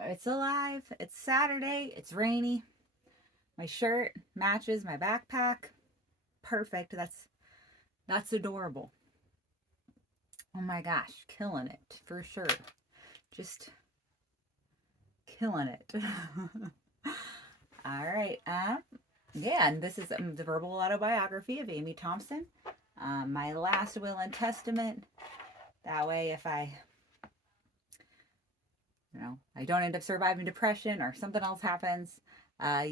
It's alive. It's Saturday. It's rainy. My shirt matches my backpack. Perfect. That's adorable. Oh my gosh, killing it for sure. Just killing it. All right. Yeah, and this is the Verbal Autobiography of Amy Thompson. My last will and testament. That way, if I don't end up surviving depression or something else happens, uh,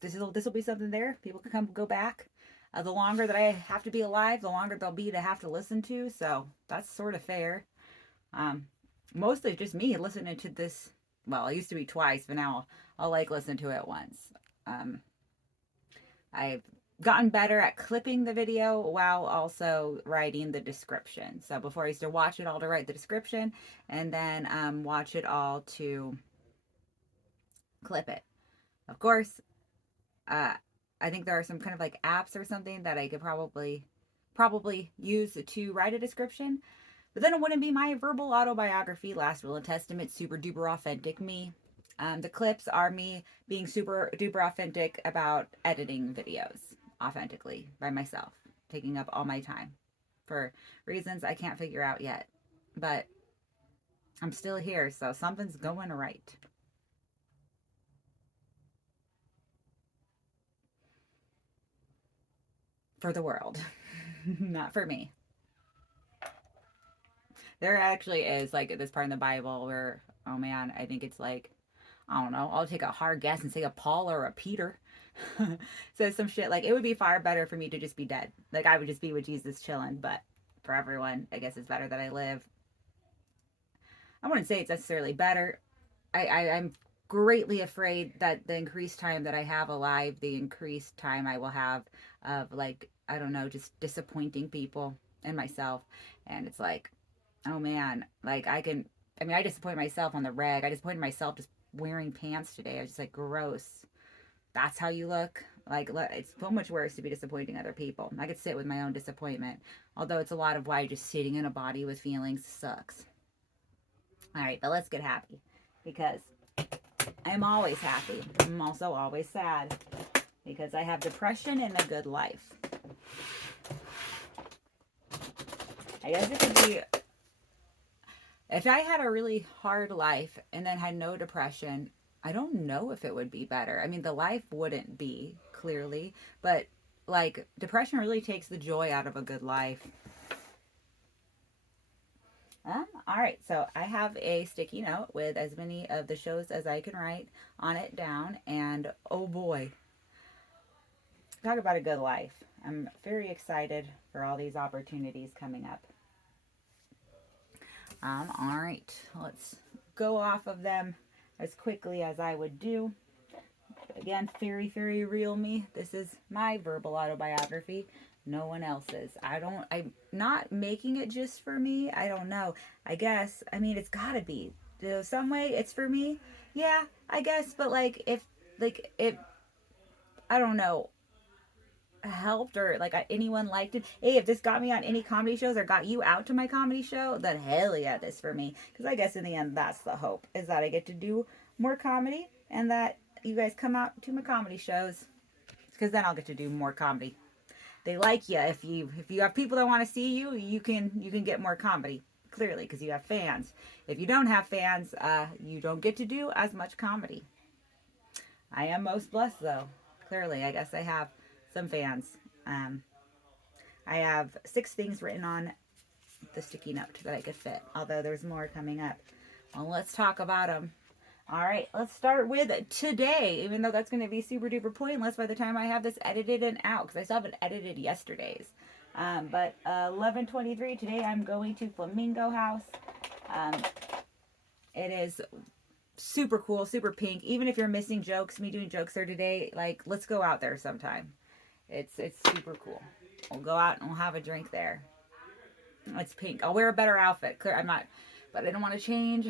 this will be something there. People can come go back. The longer that I have to be alive, the longer they'll be to have to listen to. So that's sort of fair. Um, Mostly just me listening to this. Well, it used to be twice, but now I'll like listen to it once. Um, I've gotten better at clipping the video while also writing the description. So before I used to watch it all to write the description and then watch it all to clip it. Of course, uh, I think there are some kind of like apps or something that I could probably use to write a description. But then it wouldn't be my verbal autobiography, last will and testament, super duper authentic me. The clips are me being super duper authentic about editing videos authentically by myself, taking up all my time for reasons I can't figure out yet. But I'm still here, so something's going right for the world, not for me. There actually is like this part in the Bible where, oh man, I think it's like, I don't know, I'll take a hard guess and say a Paul or a Peter. Says some shit like it would be far better for me to just be dead. Like I would just be with Jesus chilling, but for everyone, I guess it's better that I live. I wouldn't say it's necessarily better. I'm greatly afraid that the increased time that I have alive, the increased time I will have of like, I don't know, just disappointing people and myself. And it's like, oh man, like I disappointed myself on the reg. I disappointed myself just wearing pants today. I was just like, gross. That's how you look. Like, it's so much worse to be disappointing other people. I could sit with my own disappointment. Although it's a lot of why just sitting in a body with feelings sucks. All right, but let's get happy because I'm always happy. I'm also always sad because I have depression and a good life. I guess it could be if I had a really hard life and then had no depression, I don't know if it would be better. I mean, the life wouldn't be, clearly, but like depression really takes the joy out of a good life. All right, so I have a sticky note with as many of the shows as I can write on it down, and oh boy, talk about a good life. I'm very excited for all these opportunities coming up. All right, let's go off of them as quickly as I would do. Again, very real me. This is my verbal autobiography. No one else's. I'm not making it just for me. I don't know. I guess, I mean, it's gotta be. Some way it's for me. Yeah, I guess, but like, if, I don't know, helped or like anyone liked it. Hey, if this got me on any comedy shows or got you out to my comedy show, then hell yeah, this for me. Because I guess in the end, that's the hope is that I get to do more comedy and that you guys come out to my comedy shows. Because then I'll get to do more comedy. They like you if you have people that want to see you, you can get more comedy clearly because you have fans. If you don't have fans, you don't get to do as much comedy. I am most blessed though. Clearly, I guess I have some fans. Um, I have 6 things written on the sticky note that I could fit, although there's more coming up. Well, let's talk about them. All right, let's start with today, even though that's going to be super duper pointless by the time I have this edited and out, because I still haven't edited yesterday's. But 11:23 today, I'm going to Flamingo House. Um, it is super cool, super pink. Even if you're missing jokes, me doing jokes there today, like let's go out there sometime. It's super cool. We'll go out and we'll have a drink there. It's pink. I'll wear a better outfit. Clear, I'm not, but I don't want to change.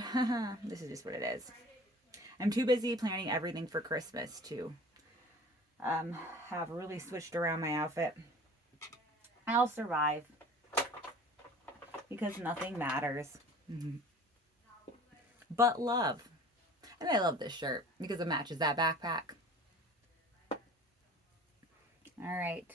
This is just what it is. I'm too busy planning everything for Christmas to have really switched around my outfit. I'll survive because nothing matters but love. And I love this shirt because it matches that backpack. All right.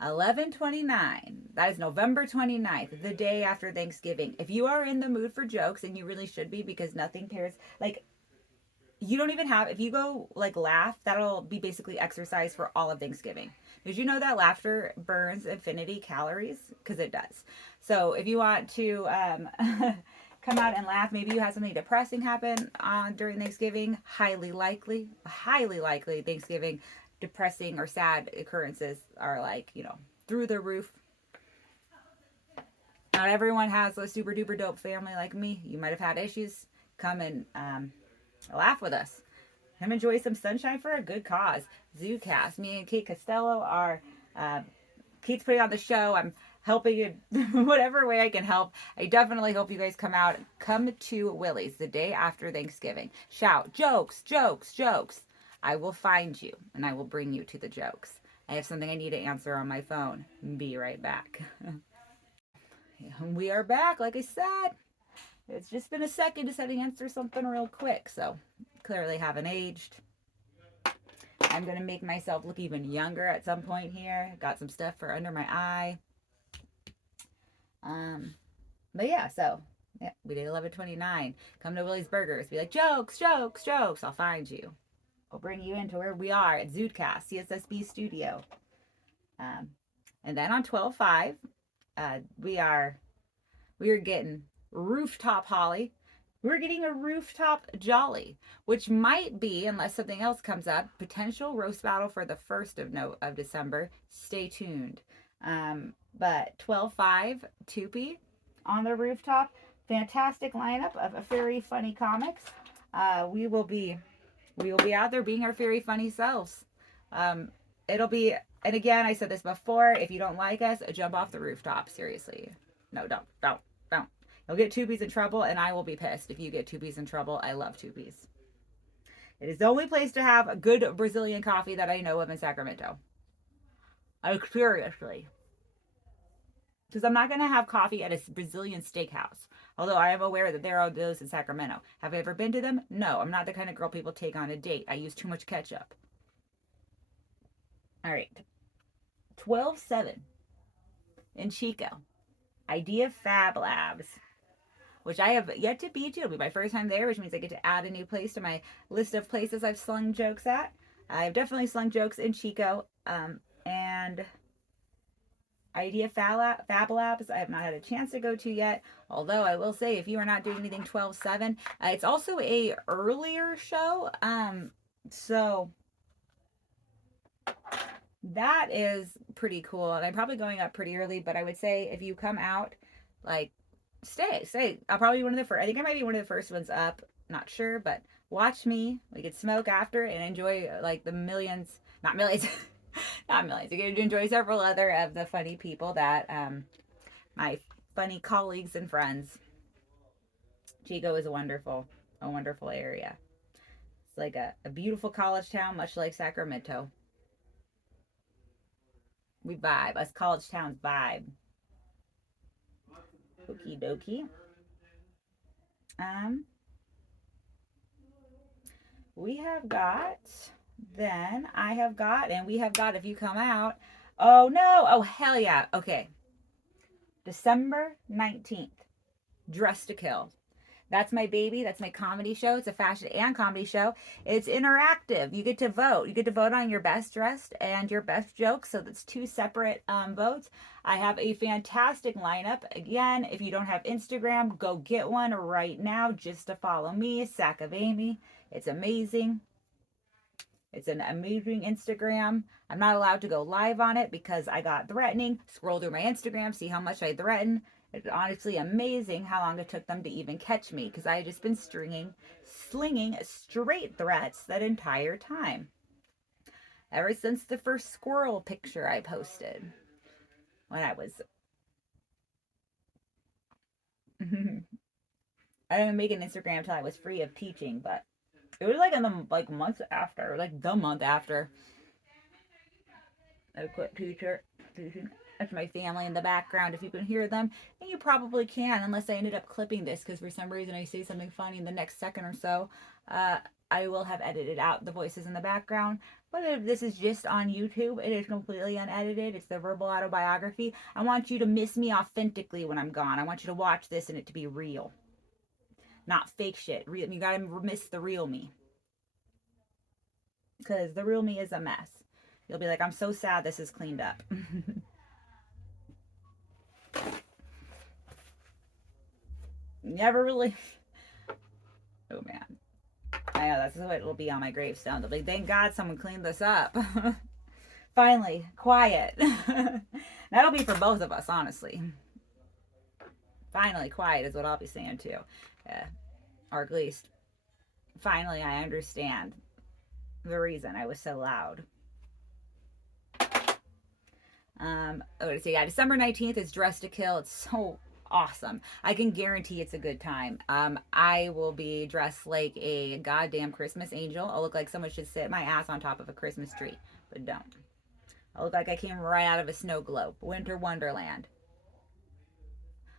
11/29. That is November 29th, the day after Thanksgiving. If you are in the mood for jokes, and you really should be, because nothing cares, like, you don't even have, if you go like laugh, that'll be basically exercise for all of Thanksgiving. Did you know that laughter burns infinity calories? Because it does. So if you want to come out and laugh, maybe you had something depressing happen during Thanksgiving, highly likely Thanksgiving depressing or sad occurrences are, like, you know, through the roof. Not everyone has a super duper dope family like me. You might have had issues. Come and laugh with us. Come enjoy some sunshine for a good cause. Zudecast. Me and Kate Costello are, Kate's putting on the show. I'm helping in whatever way I can help. I definitely hope you guys come out. Come to Willie's the day after Thanksgiving. Shout, jokes, jokes, jokes. I will find you and I will bring you to the jokes. I have something I need to answer on my phone. Be right back. We are back, like I said. It's just been a second to answer something real quick, so clearly haven't aged. I'm going to make myself look even younger at some point here. Got some stuff for under my eye. But yeah, so yeah, we did 11/29. Come to Willie's Burgers. Be like, jokes, jokes, jokes. I'll find you. I'll bring you into where we are at Zudecast, CSSB studio. And then on 12/5, we are getting rooftop holly. We're getting a rooftop jolly, which might be, unless something else comes up, potential roast battle for the 1st of December. Stay tuned. But 12/5 Tupi on the rooftop. Fantastic lineup of very funny comics. We will be out there being our very funny selves. It'll be, and again, I said this before, if you don't like us, jump off the rooftop. Seriously. No, don't. You'll get Tupi's in trouble, and I will be pissed if you get Tupi's in trouble. I love Tupi's. It is the only place to have a good Brazilian coffee that I know of in Sacramento. Seriously. Because I'm not going to have coffee at a Brazilian steakhouse. Although I am aware that there are those in Sacramento. Have I ever been to them? No, I'm not the kind of girl people take on a date. I use too much ketchup. All right. 12/7 in Chico. Idea Fab Labs, which I have yet to be to. It'll be my first time there, which means I get to add a new place to my list of places I've slung jokes at. I've definitely slung jokes in Chico. And Idea Fab Labs, I have not had a chance to go to yet. Although I will say, if you are not doing anything 12/7, it's also a earlier show. So that is pretty cool. And I'm probably going up pretty early, but I would say if you come out, like, stay. I'll probably be one of the first. I think I might be one of the first ones up. Not sure, but watch me. We could smoke after and enjoy, like, the millions, not millions, not millions. You get to enjoy several other of the funny people that, my funny colleagues and friends. Chico is a wonderful area. It's like a beautiful college town, much like Sacramento. We vibe. Us college towns vibe. Okie dokie. We have got, then I have got, and we have got, if you come out, oh no, oh hell yeah, okay. December 19th, Dress to Kill. That's my baby. That's my comedy show. It's a fashion and comedy show. It's interactive. You get to vote. You get to vote on your best dressed and your best jokes. So that's 2 separate votes. I have a fantastic lineup. Again, if you don't have Instagram, go get one right now just to follow me, Sac of Amy. It's amazing. It's an amazing Instagram. I'm not allowed to go live on it because I got threatening. Scroll through my Instagram, see how much I threaten. It's honestly amazing how long it took them to even catch me, because I had just been slinging straight threats that entire time. Ever since the first squirrel picture I posted when I was... I didn't make an Instagram until I was free of teaching, but it was like in the months after, like the month after I quit teaching. That's my family in the background, if you can hear them. And you probably can, unless I ended up clipping this, because for some reason I say something funny in the next second or so. I will have edited out the voices in the background. But if this is just on YouTube, it is completely unedited. It's the Verbal Autobiography. I want you to miss me authentically when I'm gone. I want you to watch this and it to be real. Not fake shit. You gotta miss the real me. Because the real me is a mess. You'll be like, I'm so sad this is cleaned up. Never really. Oh man. I know, that's what it'll be on my gravestone. They'll be, thank God someone cleaned this up. Finally, quiet. That'll be for both of us, honestly. Finally, quiet is what I'll be saying too. Or at least, finally, I understand the reason I was so loud. Let's see. Yeah, December 19th is Dress to Kill. It's so awesome. I can guarantee it's a good time. I will be dressed like a goddamn Christmas angel. I'll look like someone should sit my ass on top of a Christmas tree, but don't. I'll look like I came right out of a snow globe. Winter Wonderland.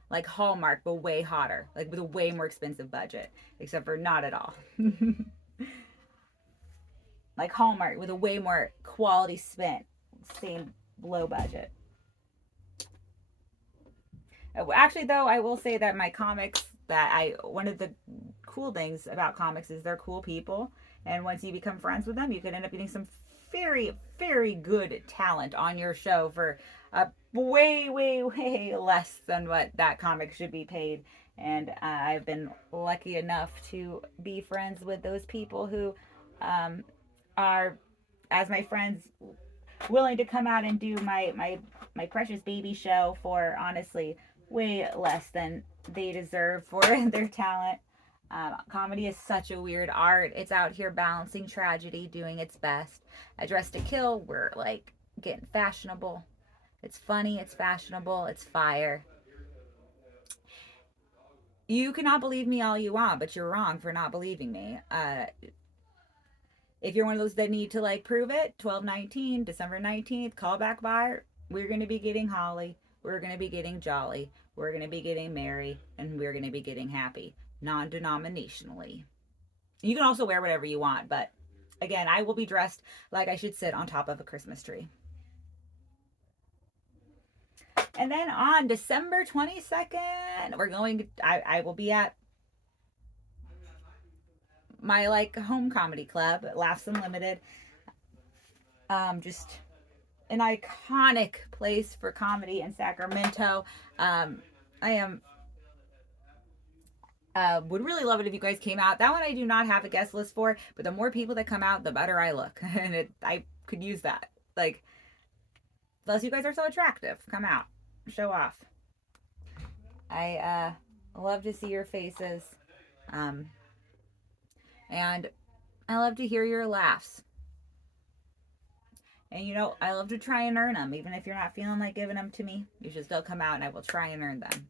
Like Hallmark, but way hotter. Like with a way more expensive budget. Except for not at all. Like Hallmark with a way more quality spent. Same low budget. Actually, though, I will say that my comics, one of the cool things about comics is they're cool people. And once you become friends with them, you could end up getting some very, very good talent on your show for way, way, way less than what that comic should be paid. And I've been lucky enough to be friends with those people who are, as my friends, willing to come out and do my precious baby show for, honestly, way less than they deserve for their talent. Comedy is such a weird art. It's out here balancing tragedy, doing its best. At Dress to Kill, we're like getting fashionable. It's funny, it's fashionable, it's fire. You cannot believe me all you want, but you're wrong for not believing me. If you're one of those that need to like prove it, 12/19, December 19th, Callback bar. We're going to be getting Holly. We're going to be getting Jolly. We're going to be getting Mary. And we're going to be getting Happy. Non-denominationally. You can also wear whatever you want. But again, I will be dressed like I should sit on top of a Christmas tree. And then on December 22nd, we're going, I will be at my like home comedy club, Laughs Unlimited. Just an iconic place for comedy in Sacramento. I am would really love it if you guys came out. That one I do not have a guest list for, but the more people that come out, the better I look. And I could use that. Like, plus you guys are so attractive. Come out. Show off. I love to see your faces. And I love to hear your laughs. And you know, I love to try and earn them. Even if you're not feeling like giving them to me, you should still come out and I will try and earn them.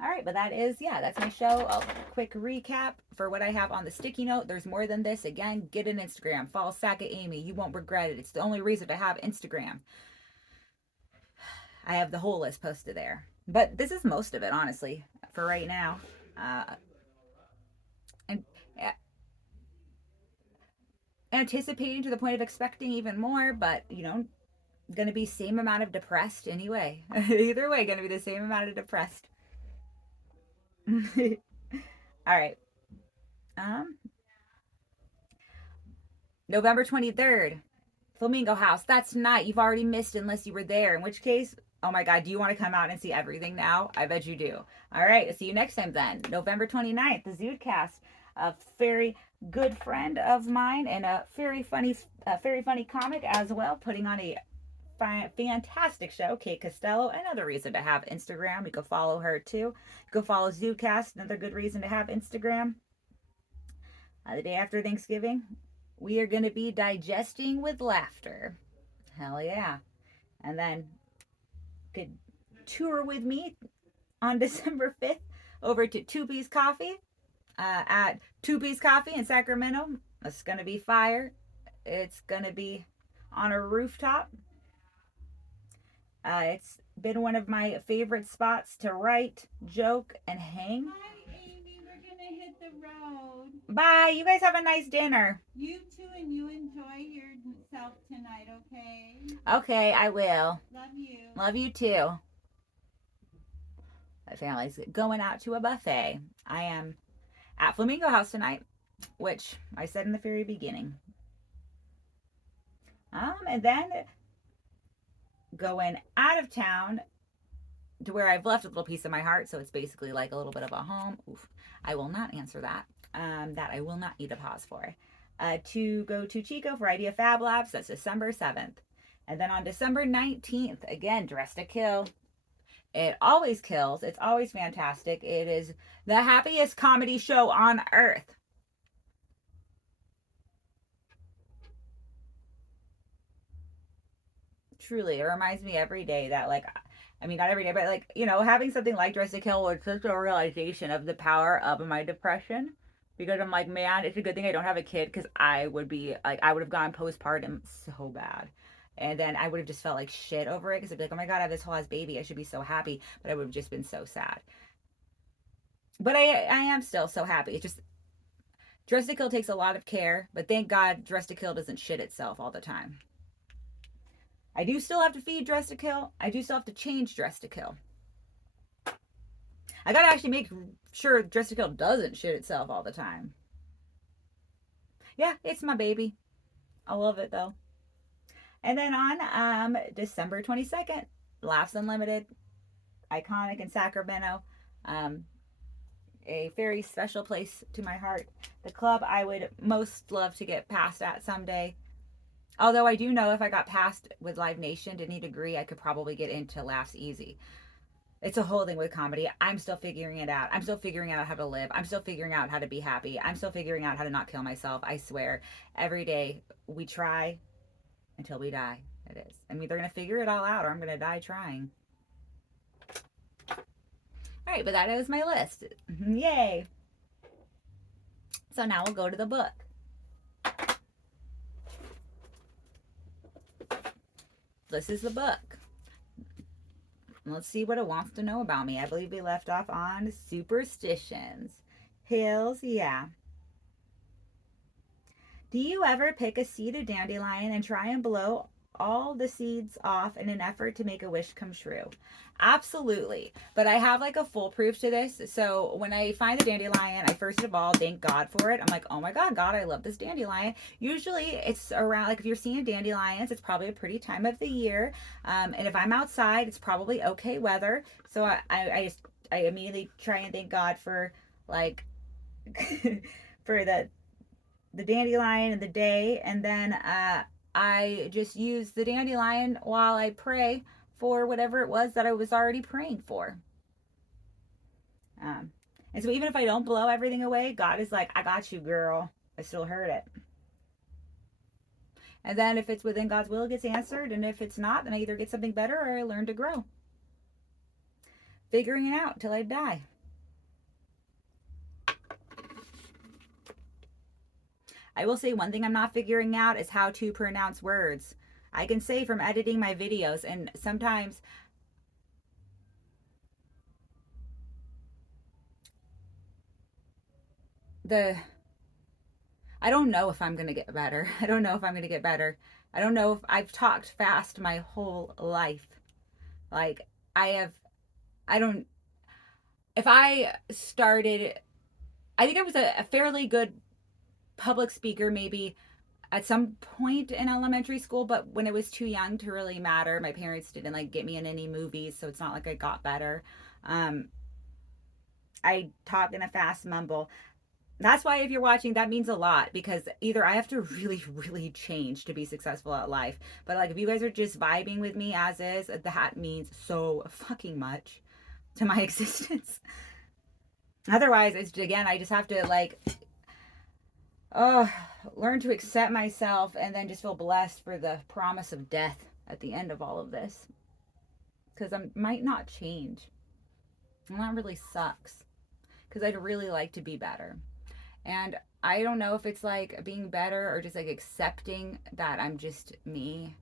All right, but that is, yeah, that's my show. A quick recap for what I have on the sticky note. There's more than this. Again, get an Instagram. Follow Sac of Amy. You won't regret it. It's the only reason to have Instagram. I have the whole list posted there. But this is most of it, honestly, for right now. And anticipating to the point of expecting even more, but, you know, going to be same amount of depressed anyway. Either way, going to be the same amount of depressed. All right. November 23rd, Flamingo House. That's tonight. You've already missed unless you were there, in which case, oh my God, do you want to come out and see everything now? I bet you do. All right, I'll see you next time then. November 29th, the Zudecast. A very good friend of mine and a very funny comic as well, putting on a fantastic show. Kate Costello, another reason to have Instagram. You can follow her too. You can follow Zudecast, another good reason to have Instagram. The day after Thanksgiving, we are going to be digesting with laughter. Hell yeah. And then could tour with me on December 5th over to Tupi's Coffee at Tupi's Coffee in Sacramento. It's going to be fire. It's going to be on a rooftop. It's been one of my favorite spots to write, joke, and hang. Hi, Amy. We're gonna hit the road. Bye. You guys have a nice dinner. You too, and you enjoy yourself tonight, okay? Okay, I will. Love you. Love you too. My family's going out to a buffet. I am at Flamingo House tonight, which I said in the very beginning. And then going out of town to where I've left a little piece of my heart, so it's basically like a little bit of a home. Oof, I will not answer that. That I will not need a pause for. To go to Chico for Idea Fab Labs. That's December 7th. And then on December 19th, again, Dress to Kill. It always kills. It's always fantastic. It is the happiest comedy show on earth. Truly, it reminds me every day that, like, I mean, not every day, but like, you know, having something like Dress to Kill was such a realization of the power of my depression. Because I'm like, man, it's a good thing I don't have a kid, because I would be like, I would have gone postpartum so bad. And then I would have just felt like shit over it, because I'd be like, oh my God, I have this whole ass baby. I should be so happy. But I would have just been so sad. But I am still so happy. It's just, Dress to Kill takes a lot of care, but thank God Dress to Kill doesn't shit itself all the time. I do still have to feed Dress to Kill. I do still have to change Dress to Kill. I gotta actually make sure Dress to Kill doesn't shit itself all the time. Yeah, it's my baby. I love it though. And then on December 22nd, Laughs Unlimited, iconic in Sacramento. A very special place to my heart. The club I would most love to get passed at someday. Although I do know if I got passed with Live Nation to any degree, I could probably get into Laughs easy. It's a whole thing with comedy. I'm still figuring it out. I'm still figuring out how to live. I'm still figuring out how to be happy. I'm still figuring out how to not kill myself. I swear. Every day we try until we die. It is. I'm either going to figure it all out or I'm going to die trying. All right, but that is my list. Yay. So now we'll go to the book. This is the book. Let's see what it wants to know about me. I believe we left off on superstitions. Pills, yeah. Do you ever pick a seed of dandelion and try and blow all the seeds off in an effort to make a wish come true? Absolutely. But I have like a foolproof to this. So when I find the dandelion, I first of all thank God for it. I'm like, oh my God, I love this dandelion. Usually it's around, like if you're seeing dandelions, it's probably a pretty time of the year. And if I'm outside, it's probably okay weather. So I immediately try and thank God for like for the dandelion and the day, and then I just use the dandelion while I pray for whatever it was that I was already praying for. And so even if I don't blow everything away, God is like, I got you, girl. I still heard it. And then if it's within God's will, it gets answered. And if it's not, then I either get something better or I learn to grow. Figuring it out till I die. I will say one thing I'm not figuring out is how to pronounce words. I can say from editing my videos, and sometimes I don't know if I'm going to get better. I don't know if I'm going to get better. I don't know if I've talked fast my whole life. Like I don't, if I started, I think I was a fairly good public speaker maybe at some point in elementary school, but when I was too young to really matter, my parents didn't like get me in any movies, so it's not like I got better. I talk in a fast mumble. That's why if you're watching, that means a lot, because either I have to really, really change to be successful at life. But like if you guys are just vibing with me as is, that means so fucking much to my existence. Otherwise, it's again, I just have to like learn to accept myself and then just feel blessed for the promise of death at the end of all of this. Because I might not change. And that really sucks. Because I'd really like to be better. And I don't know if it's like being better or just like accepting that I'm just me.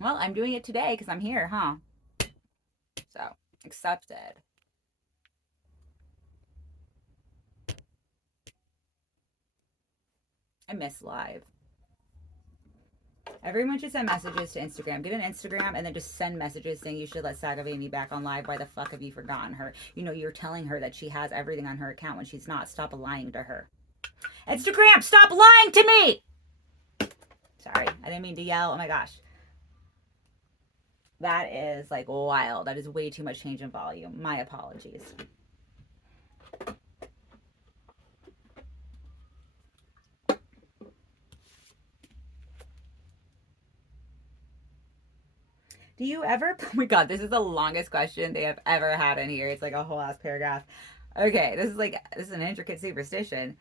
Well, I'm doing it today because I'm here, huh? So, accepted. I miss live. Everyone should send messages to Instagram. Get an Instagram and then just send messages saying you should let Saga Amy back on live. Why the fuck have you forgotten her? You know, you're telling her that she has everything on her account when she's not. Stop lying to her. Instagram, stop lying to me! Sorry, I didn't mean to yell. Oh my gosh. That is like wild. That is way too much change in volume. My apologies. Do you ever, oh my God, this is the longest question they have ever had in here. It's like a whole ass paragraph. Okay, this is an intricate superstition.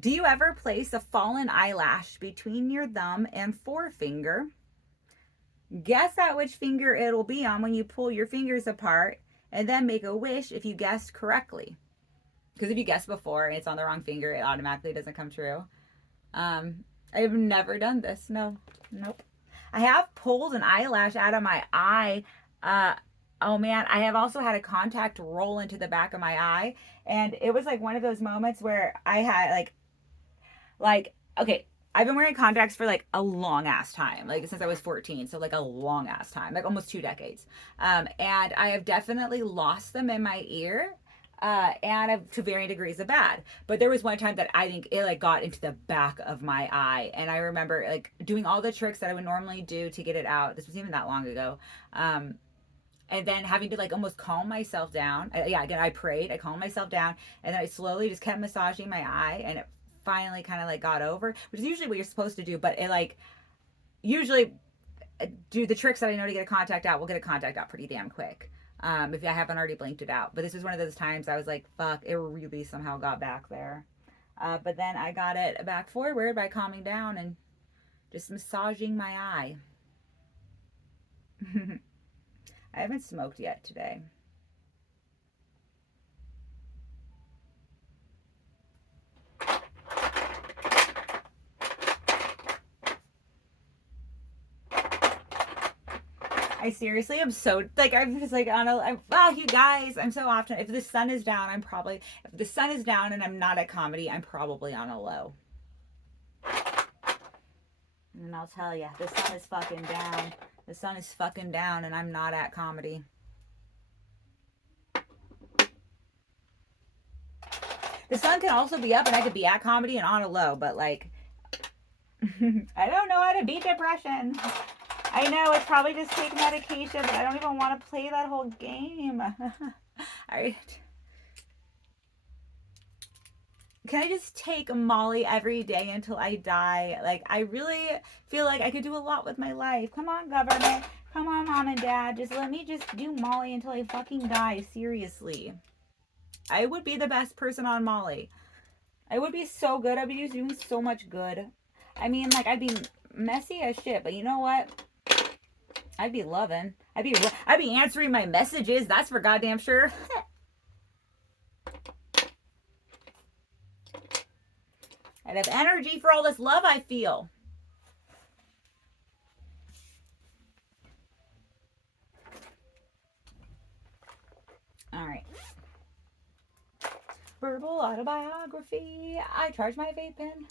Do you ever place a fallen eyelash between your thumb and forefinger? Guess at which finger it'll be on when you pull your fingers apart, and then make a wish if you guessed correctly. Because if you guess before and it's on the wrong finger, it automatically doesn't come true. I've never done this. No, nope. I have pulled an eyelash out of my eye. Oh man, I have also had a contact roll into the back of my eye, and it was like one of those moments where I had like okay, I've been wearing contacts for like a long ass time, like since I was 14, so like a long ass time, like almost 2 decades. And I have definitely lost them in my ear. And I've, to varying degrees of bad. But there was one time that I think it like got into the back of my eye, and I remember like doing all the tricks that I would normally do to get it out. This was even that long ago. And then having to like almost calm myself down. Yeah, again, I prayed, I calmed myself down, and then I slowly just kept massaging my eye, and it finally kind of like got over, which is usually what you're supposed to do. But it like usually do the tricks that I know to get a contact out. We'll get a contact out pretty damn quick. If I haven't already blinked it out. But this was one of those times I was like, fuck, it really somehow got back there. But then I got it back forward by calming down and just massaging my eye. I haven't smoked yet today. I seriously am so like I'm just like on a wow, you guys, I'm so often if the sun is down, if the sun is down and I'm not at comedy, I'm probably on a low. And I'll tell you, the sun is fucking down. The sun is fucking down and I'm not at comedy. The sun can also be up and I could be at comedy and on a low, but like I don't know how to beat depression. I know it's probably just take medication, but I don't even want to play that whole game. Alright. Can I just take Molly every day until I die? Like, I really feel like I could do a lot with my life. Come on, government. Come on, mom and dad. Just let me just do Molly until I fucking die. Seriously. I would be the best person on Molly. I would be so good. I'd be doing so much good. I mean, like, I'd be messy as shit, but you know what? I'd be loving. I'd be answering my messages. That's for goddamn sure. I'd have energy for all this love I feel. All right. Verbal autobiography. I charge my vaping.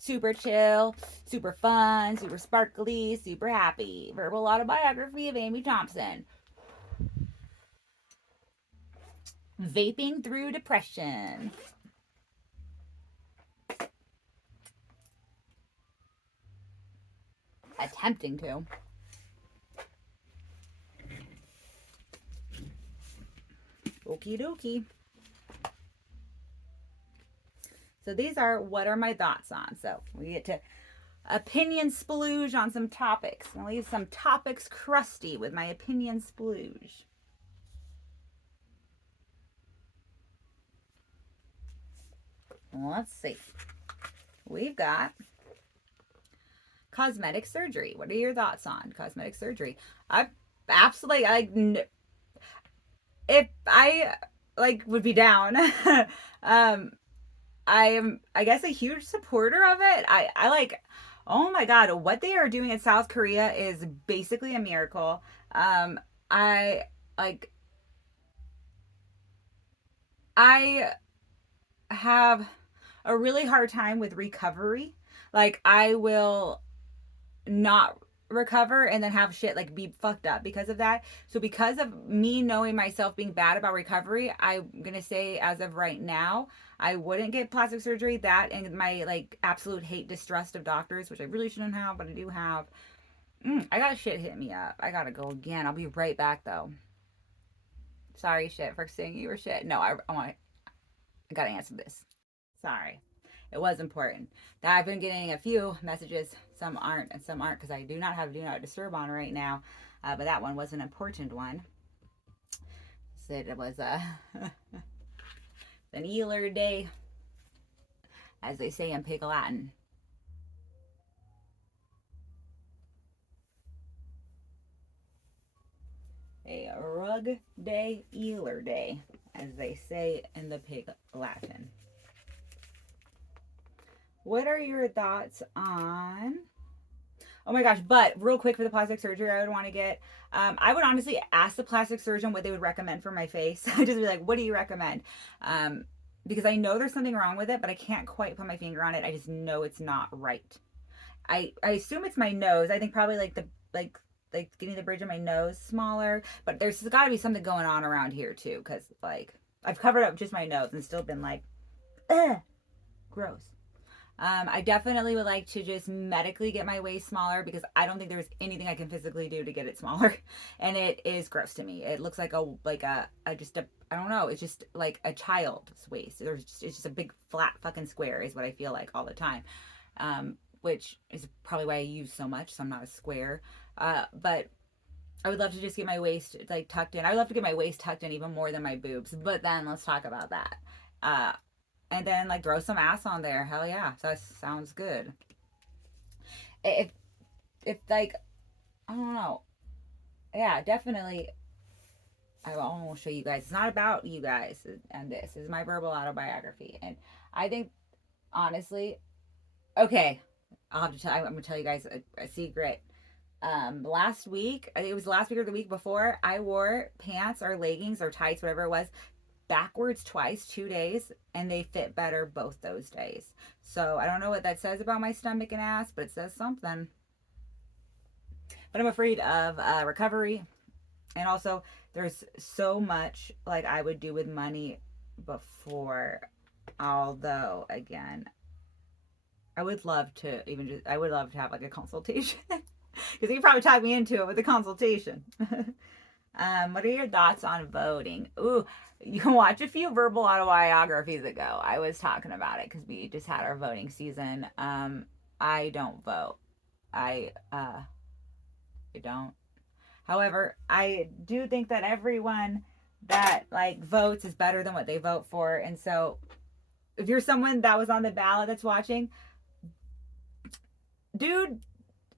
Super chill, super fun, super sparkly, super happy. Verbal autobiography of Amy Thompson. Vaping through depression. Attempting to. Okie dokie. So these are what are my thoughts on. So we get to opinion splooge on some topics. I'll leave some topics crusty with my opinion splooge. Let's see. We've got cosmetic surgery. What are your thoughts on cosmetic surgery? I absolutely if I like would be down. am, I guess, a huge supporter of it. I like, oh my God, what they are doing in South Korea is basically a miracle. I like, I have a really hard time with recovery. Like, I will not recover and then have shit like be fucked up because of that. So because of me knowing myself being bad about recovery, I'm gonna say as of right now, I wouldn't get plastic surgery. That and my like absolute hate distrust of doctors, which I really shouldn't have, but I do have. I got shit hit me up. I gotta go again. I'll be right back though. Sorry, shit, for saying you were shit. No, I want. I gotta answer this. Sorry. It was important. That I've been getting a few messages. Some aren't, and some aren't because I do not have Do Not Disturb on right now. But that one was an important one. Said it was an Eeler day, as they say in Pig Latin. A rug day, Eeler day, as they say in the Pig Latin. What are your thoughts on? Oh my gosh, but real quick for the plastic surgery I would want to get, I would honestly ask the plastic surgeon what they would recommend for my face. I'd just be like, what do you recommend? Because I know there's something wrong with it, but I can't quite put my finger on it. I just know it's not right. I assume it's my nose. I think probably like the like getting the bridge of my nose smaller, but there's got to be something going on around here too, because like I've covered up just my nose and still been like, ugh, gross. I definitely would like to just medically get my waist smaller because I don't think there's anything I can physically do to get it smaller, and it is gross to me. It looks like a just a I don't know. It's just like a child's waist. It's just a big flat fucking square is what I feel like all the time, which is probably why I use so much. So I'm not a square, but I would love to just get my waist like tucked in. I would love to get my waist tucked in even more than my boobs. But then let's talk about that. And then like throw some ass on there. Hell yeah, that sounds good. If if like I don't know, yeah, definitely. I will almost show you guys. It's not about you guys, and this is my verbal autobiography. And I think honestly, okay, I'll have to tell. I'm gonna tell you guys a secret. Last week, I think it was last week or the week before, I wore pants or leggings or tights, whatever it was, backwards twice, 2 days, and they fit better both those days. So I don't know what that says about my stomach and ass, but it says something. But I'm afraid of recovery, and also there's so much like I would do with money before. Although again, I would love to even just I would love to have like a consultation because you probably talk me into it with a consultation. What are your thoughts on voting? Ooh, you can watch a few verbal autobiographies ago. I was talking about it because we just had our voting season. I don't vote. I don't. However, I do think that everyone that like votes is better than what they vote for, and so if you're someone that was on the ballot that's watching, dude,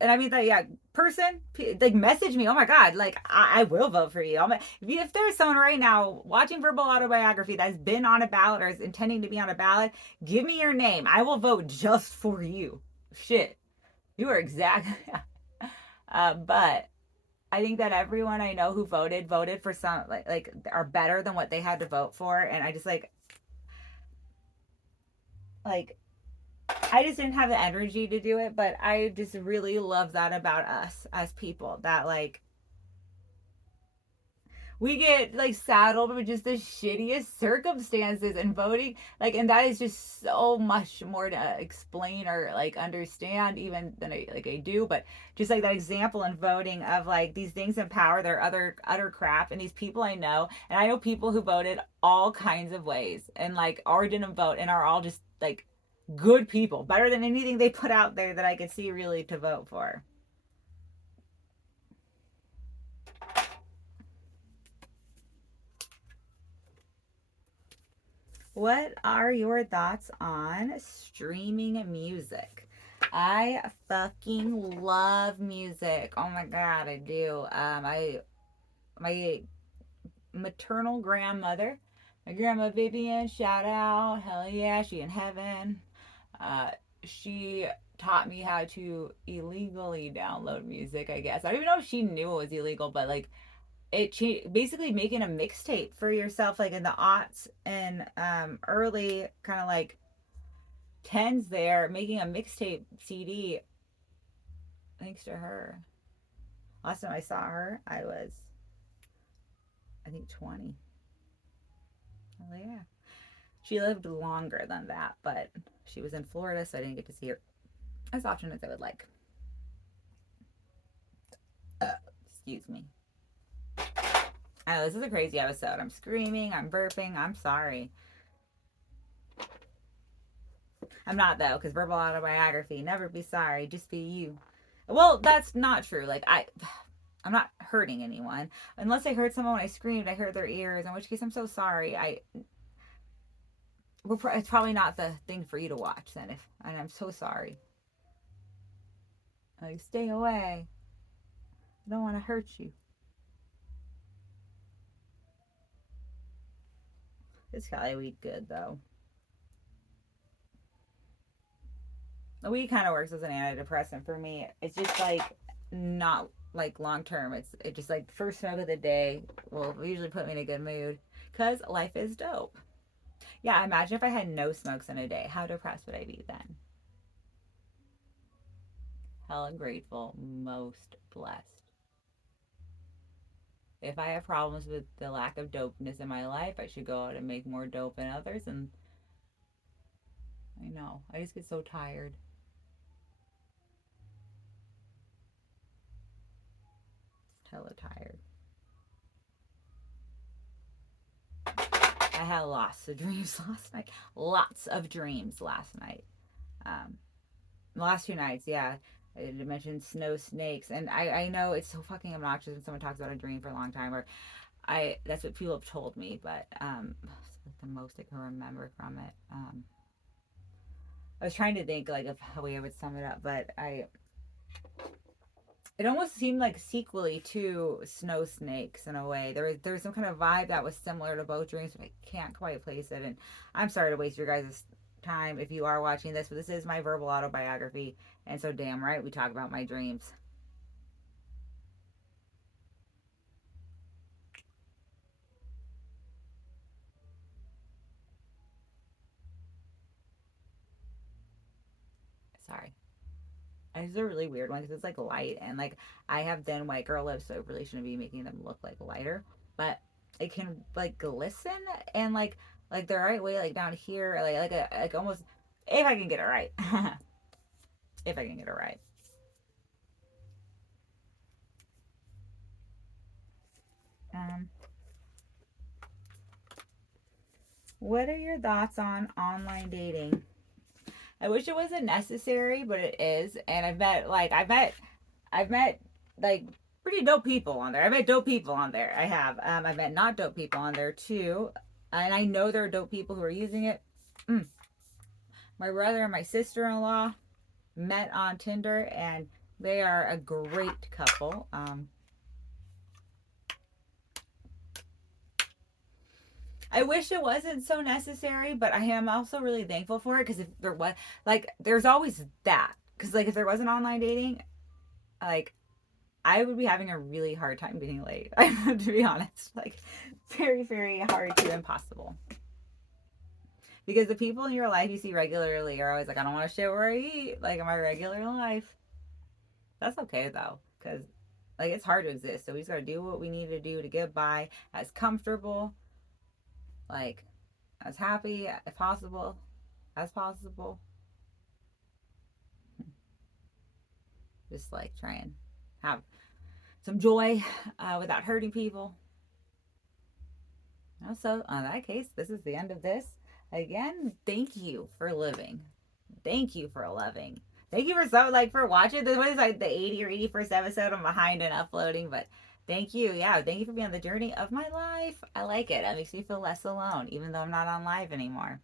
and I mean that, yeah, person, like message me. Oh my God, like I will vote for you. If there's someone right now watching verbal autobiography that's been on a ballot or is intending to be on a ballot, give me your name. I will vote just for you. Shit, you are exactly. But I think that everyone I know who voted for some like are better than what they had to vote for, and I just like I just didn't have the energy to do it, but I just really love that about us as people that like we get like saddled with just the shittiest circumstances and voting like and that is just so much more to explain or like understand even than I do, but just like that example in voting of like these things in power, they're other utter crap, and these people I know, and I know people who voted all kinds of ways and like or didn't vote and are all just like good people, better than anything they put out there that I could see really to vote for. What are your thoughts on streaming music? I fucking love music. Oh my God, I do. My maternal grandmother My grandma Vivian, shout out. Hell yeah, she in heaven. Uh, she taught me how to illegally download music, I guess. I don't even know if she knew it was illegal, but like it basically making a mixtape for yourself, like in the aughts and early kind of like tens there, making a mixtape CD thanks to her. Last time I saw her, I was, I think, 20. Oh, yeah. She lived longer than that, but she was in Florida, so I didn't get to see her as often as I would like. Excuse me. I know this is a crazy episode. I'm screaming, I'm burping, I'm sorry. I'm not though, because verbal autobiography, never be sorry, just be you. Well, that's not true. Like I'm not hurting anyone. Unless I hurt someone when I screamed, I hurt their ears, in which case I'm so sorry. It's probably not the thing for you to watch then, and I'm so sorry. Like, stay away. I don't want to hurt you. This Cali weed good though. The weed kind of works as an antidepressant for me. It's just like not like long term. It just like first smoke of the day will usually put me in a good mood because life is dope. Yeah, imagine if I had no smokes in a day. How depressed would I be then? Hella grateful, most blessed. If I have problems with the lack of dopeness in my life, I should go out and make more dope than others. And I know, I just get so tired. Just hella tired. I had lots of dreams last night. Lots of dreams last night. Um, the last 2 nights, yeah. I mentioned snow snakes, and I know it's so fucking obnoxious when someone talks about a dream for a long time. Or that's what people have told me, but it's like the most I can remember from it. I was trying to think like of how I would sum it up, but it almost seemed like sequely to Snow Snakes in a way. There was some kind of vibe that was similar to both dreams, but I can't quite place it. And I'm sorry to waste your guys' time if you are watching this, but this is my verbal autobiography, and so damn right we talk about my dreams. Sorry. It's a really weird one because it's like light and like I have thin white girl lips, so I really shouldn't be making them look like lighter. But it can like glisten and like the right way, like down here, like almost if I can get it right, if I can get it right. Um, what are your thoughts on online dating? I wish it wasn't necessary, but it is, and I've met like pretty dope people on there. I met dope people on there. I have. I've met not dope people on there too, and I know there are dope people who are using it. Mm. My brother and my sister-in-law met on Tinder, and they are a great couple. I wish it wasn't so necessary, but I am also really thankful for it because if there was, like, there's always that. Because like, if there wasn't online dating, like, I would be having a really hard time getting laid. To be honest, like, very, very hard to impossible. Because the people in your life you see regularly are always like, I don't want to shit where I eat, like in my regular life. That's okay though, because like it's hard to exist. So we just gotta do what we need to do to get by as comfortable, like as happy as possible, as possible. Just like try and have some joy without hurting people. Also, on that case, this is the end of this. Again, thank you for living. Thank you for loving. Thank you for for watching. This was like the 80 or 81st episode. I'm behind in uploading, but thank you. Yeah, thank you for being on the journey of my life. I like it. It makes me feel less alone, even though I'm not on live anymore.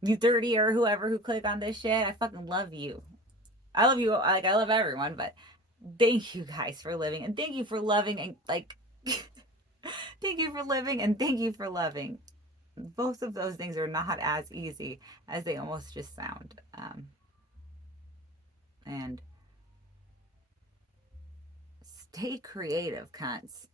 You 30 or whoever who click on this shit, I fucking love you. I love you. Like I love everyone, but thank you guys for living and thank you for loving and like thank you for living and thank you for loving. both of those things are not as easy as they almost just sound. And stay creative, cunts.